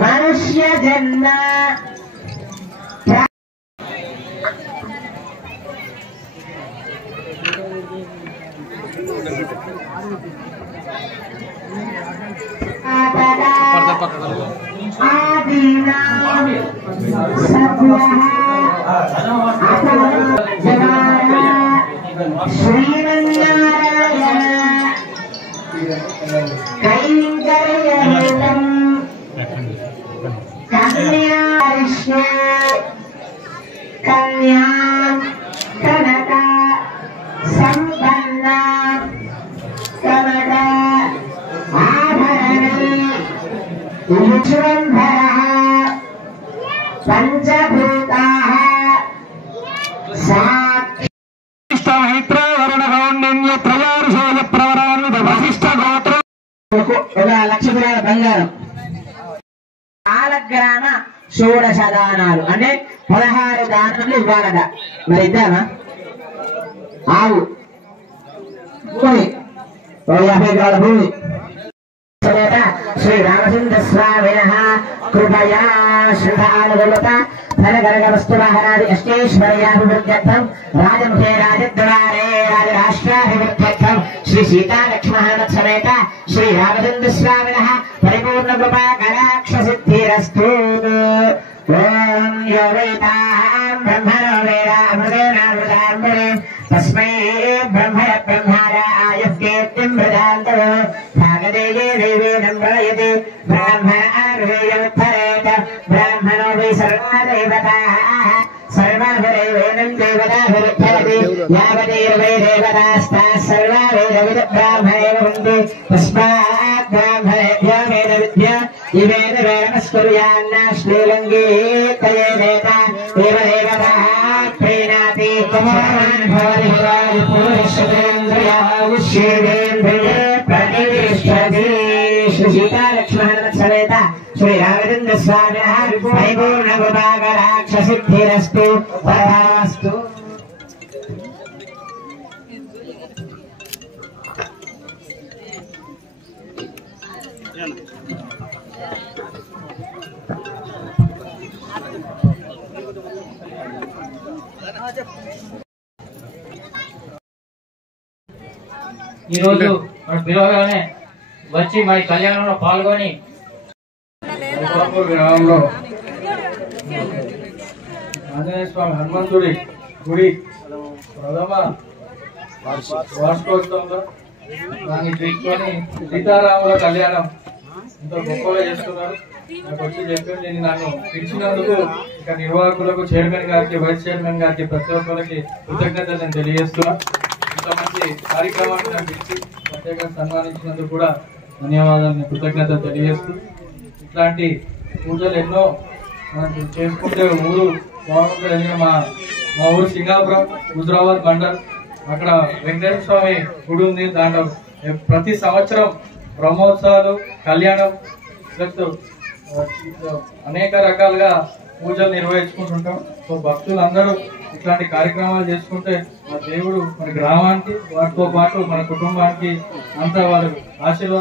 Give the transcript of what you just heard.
मनुष्य जन्म कन्या कनक संपन्न कनक आभरण पंचभूताः లక్షపురాల బంగారం కాలగ్రామ షోడశ దానాలు అంటే 16 దానాలు ఇవ్వాలట. మరి ఇద్దామా? ఆవు భూమి 50 ఎకరాల భూమి श्री रामचंद्र स्वामिनः कृपया श्रद्धानुगुणता धनगर्गवस्तुवाहनादि अष्टेश्वर्याभिवृद्ध्यर्थं राजमुखे राजद्वारे राजराष्ट्राभिवृद्ध्यर्थं श्री सीतालक्ष्मण समेत श्री रामचंद्र स्वामिनः परिपूर्ण कृपा कटाक्ष सिद्धिरस्तु। ओम यो वेदां ब्रह्मणो वेदामृतेनामृताम्बरे तस्मै ब्रह्मण ब्रह्माय आयुर्कीर्तिं प्रदान्तु भागदेये देवेनं प्रलयते ब्राह्मण आर्वेयोत्तरेत ब्राह्मणो वै सर्वा देवताः सर्वाभिरेवेनं देवताभिरुद्धरति यावदेर्वै देवतास्ताः सर्वा वेदविद ब्राह्मणेव वन्दे तस्मात् ब्राह्मणेभ्यो वेदविद्या इवेद वेदमस्कुर्यान्न श्रीलङ्गे तयेदेता एव देवताः प्रीणाति कमलान् भवति पुरुषेन्द्रियावुष्येन्द्रिये प्रतिष्ठति। श्री सीतालक्ष्मण समेत श्री रामचंद्र स्वामिनः परिपूर्ण कृपा कटाक्ष सिद्धिरस्तु तथास्तु। ఈ రోజు మన పిలవగానే వచ్చి మరి కళ్యాణంలో పాల్గొని గ్రామంలో ఆంజనేయ స్వామి హనుమంతుడి గుడి ప్రథమ వార్షికోత్సవంలో దాన్ని తీసుకొని సీతారాముల కళ్యాణం ఎంతో గొప్పగా చేస్తున్నారు. నాకు వచ్చి చెప్పి నేను నన్ను పిలిచినందుకు ఇక నిర్వాహకులకు చైర్మన్ గారికి వైస్ చైర్మన్ గారికి ప్రతి ఒక్కరికి కృతజ్ఞతలు తెలియజేస్తున్నాను. ఇంతమంది కార్యక్రమాన్ని నాకు ఇచ్చి ప్రత్యేకంగా సన్మానించినందుకు కూడా ధన్యవాదాలు కృతజ్ఞతలు తెలియజేస్తూ ఇట్లాంటి పూజలు ఎన్నో మనం చేసుకుంటే ఊరు బాగుంటుందని మా ఊరు సింగాపురం హుజరాబాద్ మండల్ అక్కడ వెంకటేశ్వర స్వామి గుడి ఉంది. దాంట్లో ప్రతి సంవత్సరం బ్రహ్మోత్సవాలు కళ్యాణం అనేక రకాలుగా పూజలు నిర్వహించుకుంటుంటాం. సో భక్తులందరూ ఇట్లాంటి కార్యక్రమాలు చేసుకుంటే మా దేవుడు మన గ్రామానికి వాటితో పాటు మన కుటుంబానికి అంతా వాళ్ళ ఆశీర్వాదం